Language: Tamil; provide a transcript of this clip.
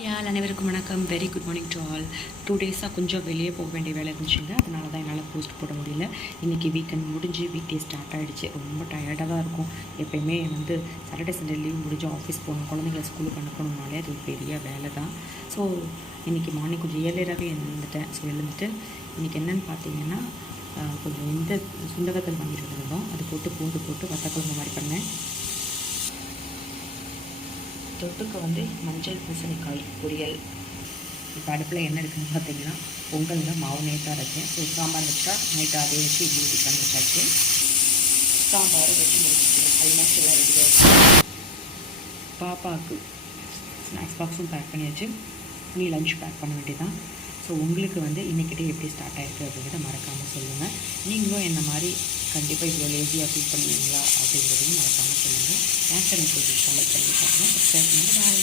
யாழ் அனைவருக்கும் வணக்கம். Very good morning to all. 2 டேஸாக கொஞ்சம் வெளியே போக வேண்டிய வேலை இருந்துச்சுங்க. அதனால தான் என்னால் போஸ்ட் போட முடியல. இன்றைக்கி வீக்கெண்ட் முடிஞ்சு வீக் டே ஸ்டார்ட் ஆகிடுச்சு. ரொம்ப டயர்டாக தான் இருக்கும். எப்போயுமே சாட்டர்டே சண்டே லீவ் முடிஞ்சு ஆஃபீஸ் போகணும், குழந்தைங்களை ஸ்கூலுக்கு அனுப்பணும்னாலே அது ஒரு பெரிய வேலை தான். ஸோ இன்றைக்கி மார்னிங் கொஞ்சம் இயர்லியராகவே எழுந்துட்டேன். ஸோ எழுந்துட்டு இன்றைக்கி என்னென்னு பார்த்தீங்கன்னா கொஞ்சம் இந்த சுண்டகத்தல் வாங்கிட்டு வந்திருந்தோம். அது போட்டு பூண்டு போட்டு வத்தக்குழம்பு மாதிரி பண்ணேன். தொட்டுக்கு மஞ்சள் பூசணிக்காய் பொரியல். இப்போ அடுப்பில் என்ன இருக்குதுன்னு பார்த்தீங்கன்னா பொங்கல் தான் மாவு நேற்றாக அரைச்சேன். ஸோ சாம்பார் வச்சா நைட்டு அதே வச்சு இட்லி டிஃபன் வச்சாச்சு. சாம்பார் வச்சு முடிச்சுட்டு ஆல்மோஸ்ட் எல்லாம் ரெடியாக பாப்பாவுக்கு ஸ்நாக்ஸ் பாக்ஸும் பேக் பண்ணியாச்சு. நீ லஞ்ச் பேக் பண்ண வேண்டியதான். ஸோ உங்களுக்கு இன்றைக்கிட்டே எப்படி ஸ்டார்ட் ஆகிருக்கு அப்படிங்கிறத மறக்காமல் சொல்லுங்கள். நீங்களும் என்ன மாதிரி கண்டிப்பாக இவ்வளோ லேசியாக ஃபீல் பண்ணுவீங்களா அப்படிங்கிறதையும் மறக்காமல் சொல்லுங்கள். நேச்சுரல் லைக் பண்ணி பார்க்கணும். சப்ஸ்கிரைப் பண்ணுங்கள். பாய்.